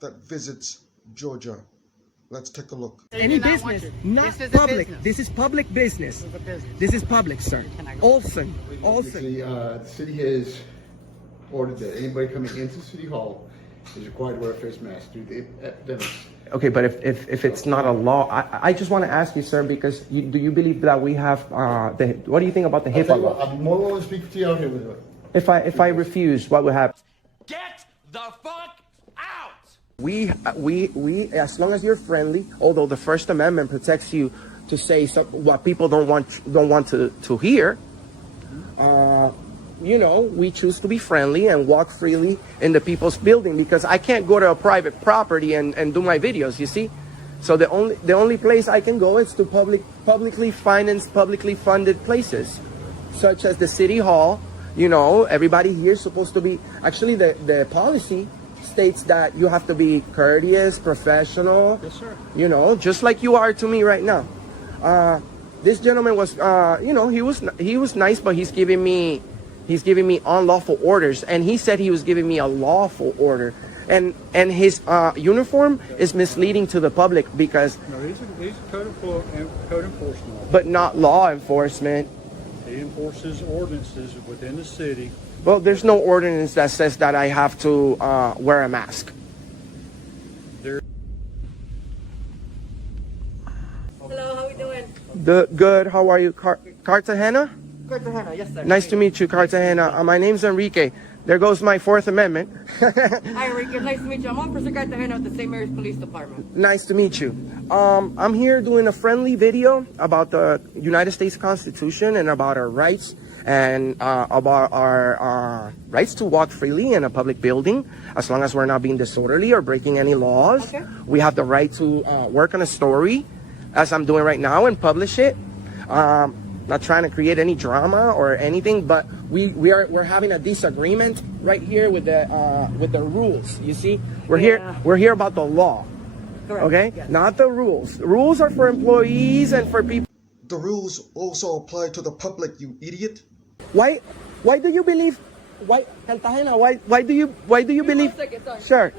that visits Georgia. Let's take a look. Any business, not public. This is public business. This is public, sir. Olson. The city has ordered that anybody coming into City Hall is required to wear a face mask due to the epidemics. Okay, but if it's not a law, I just want to ask you, sir, because do you believe that we have what do you think about the HIPAA law? I'm more willing to speak to you out here with it. If I refuse, what would happen? Get the fuck out! We as long as you're friendly, although the First Amendment protects you to say what people don't want to hear, you know, we choose to be friendly and walk freely in the people's building, because I can't go to a private property and do my videos, you see? So the only place I can go is to publicly financed, publicly funded places, such as the City Hall. You know, everybody here is supposed to be, actually the policy states that you have to be courteous, professional. Yes, sir. You know, just like you are to me right now. This gentleman was, you know, he was nice, but he's giving me unlawful orders, and he said he was giving me a lawful order, and his uniform is misleading to the public because. No, he's a code enforcement. But not law enforcement. He enforces ordinances within the city. Well, there's no ordinance that says that I have to wear a mask. Hello, how we doing? Good. How are you, Cartagena? Cartagena, yes sir. Nice to meet you, Cartagena. My name's Enrique. There goes my Fourth Amendment. Hi, Enrique. Nice to meet you. I'm Officer Cartagena with the St. Mary's Police Department. Nice to meet you. I'm here doing a friendly video about the United States Constitution and about our rights, and about our rights to walk freely in a public building as long as we're not being disorderly or breaking any laws. Okay. We have the right to work on a story, as I'm doing right now, and publish it. Not trying to create any drama or anything, but we're having a disagreement right here with the rules. You see, we're here about the law. Correct. Okay, yes. Not the rules. The rules are for employees and for people. The rules also apply to the public, you idiot. Why do you believe? Why, Cartagena? Why do you believe? 1 second, sorry. Sure.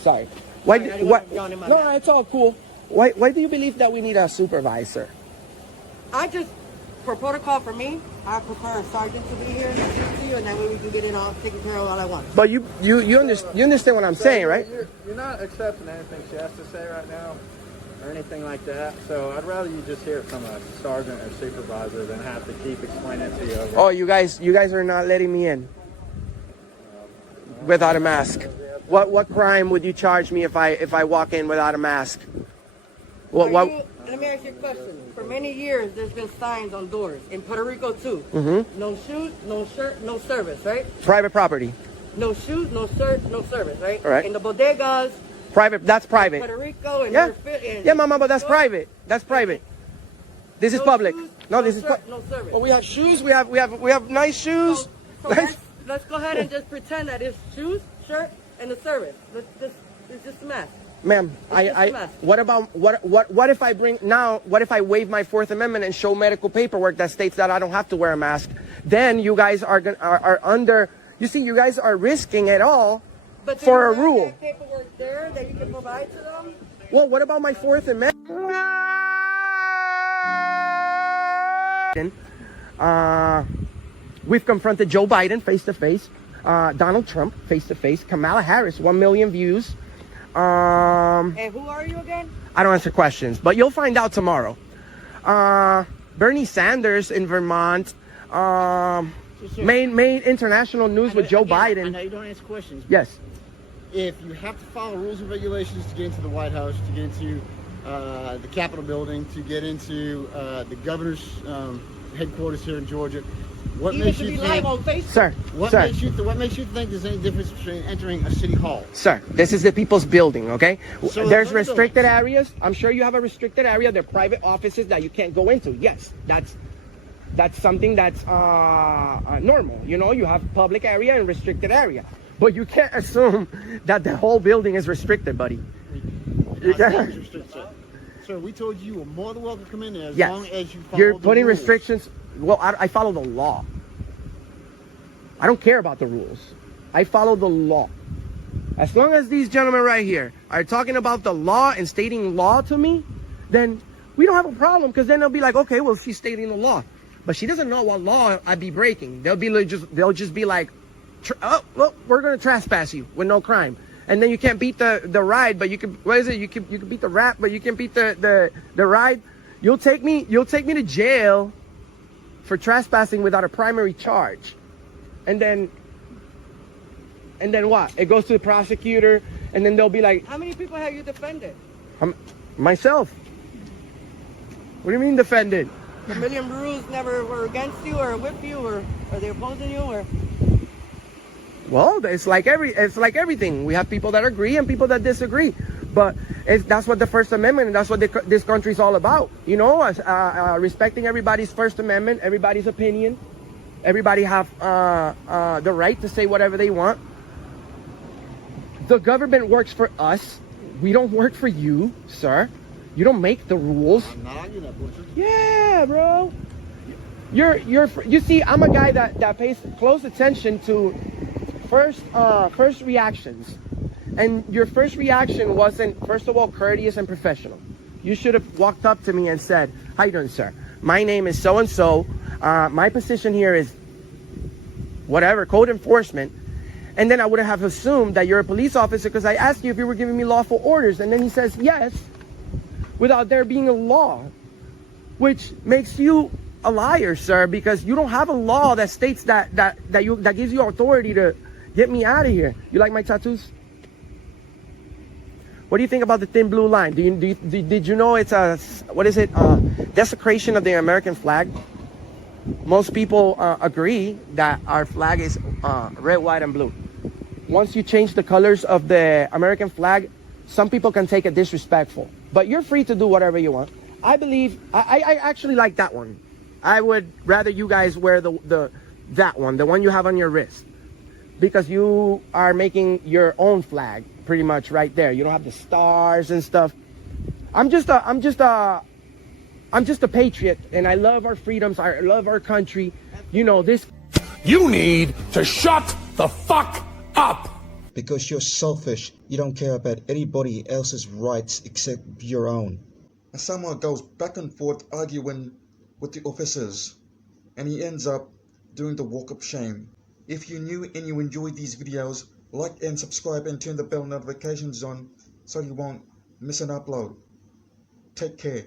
Sorry. Why? Sorry, I didn't What? want to yawn in my No, mouth. it's all cool. Why do you believe that we need a supervisor? For protocol for me, I prefer a sergeant to be here next to you, and that way we can get it all taken care of all at once. But you understand what I'm saying, right? You're not accepting anything she has to say right now or anything like that. So I'd rather you just hear it from a sergeant or supervisor than have to keep explaining it to you over. Oh, you guys are not letting me in without a mask. What crime would you charge me if I walk in without a mask? Let me ask you a question. For many years, there's been signs on doors in Puerto Rico too. Mm-hmm. No shoes, no shirt, no service, right? Private property. No shoes, no shirt, no service, right? All right. In the bodegas. Private. That's private. Puerto Rico and yeah, mama, but that's private. That's private. This is public. Shoes, No, this is no service. Well, we have shoes. We have nice shoes. So let's go ahead and just pretend that it's shoes, shirt, and the service. It's just a mask. Ma'am, what if I waive my Fourth Amendment and show medical paperwork that states that I don't have to wear a mask? Then you guys are under. You see, you guys are risking it all for a rule. That paperwork there that you can provide to them. Well, what about my Fourth Amendment? We've confronted Joe Biden face to face, Donald Trump face to face, Kamala Harris, 1 million views. And who are you again? I don't answer questions, but you'll find out tomorrow. Bernie Sanders in Vermont made international news with Joe Biden. I know you don't answer questions. Yes. If you have to follow rules and regulations to get into the White House, to get into the Capitol building, to get into the governor's headquarters here in Georgia, what Even makes to you be think? live on Facebook. Sir, What makes you think there's any difference between entering a city hall? Sir, this is the people's building, okay? So There's restricted areas. I'm sure you have a restricted area. There are private offices that you can't go into. Yes, that's something that's normal. You know, you have public area and restricted area. But you can't assume that the whole building is restricted, buddy. You can't. Sir, we told you were more than welcome to come in there as Yes. long as you follow You're the putting rules. restrictions. Well, I follow the law. I don't care about the rules. I follow the law. As long as these gentlemen right here are talking about the law and stating law to me, then we don't have a problem, because then they'll be like, okay, well, she's stating the law. But she doesn't know what law I'd be breaking. They'll just be like, oh, well, we're going to trespass you with no crime. And then you can't beat the ride, but you can, what is it? You can beat the rap, but you can beat the ride. You'll take me to jail for trespassing without a primary charge. And then what? It goes to the prosecutor, and then they'll be like, How many people have you defended? myself. What do you mean defended? The million brews never were against you or with you, or are they opposing you, or? Well, it's like everything. We have people that agree and people that disagree. But that's what the First Amendment, and that's what this country's all about. You know, respecting everybody's First Amendment, everybody's opinion. Everybody have the right to say whatever they want. The government works for us. We don't work for you, sir. You don't make the rules. I'm not arguing that, Butcher. Yeah, bro. You see, I'm a guy that pays close attention to first reactions. And your first reaction wasn't, first of all, courteous and professional. You should have walked up to me and said, how you doing, sir? My name is so-and-so. My position here is whatever, code enforcement. And then I would have assumed that you're a police officer, because I asked you if you were giving me lawful orders. And then he says yes, without there being a law, which makes you a liar, sir, because you don't have a law that states that gives you authority to get me out of here. You like my tattoos? What do you think about the thin blue line? Did you know it's desecration of the American flag? Most people agree that our flag is red, white, and blue. Once you change the colors of the American flag, some people can take it disrespectful. But you're free to do whatever you want. I believe, I actually like that one. I would rather you guys wear that one, the one you have on your wrist. Because you are making your own flag pretty much right there. You don't have the stars and stuff. I'm just a patriot, and I love our freedoms. I love our country. You know, this. You need to shut the fuck up. Because you're selfish. You don't care about anybody else's rights except your own. Asselmo goes back and forth arguing with the officers, and he ends up doing the walk of shame. If you're new and you enjoy these videos, like and subscribe and turn the bell notifications on so you won't miss an upload. Take care.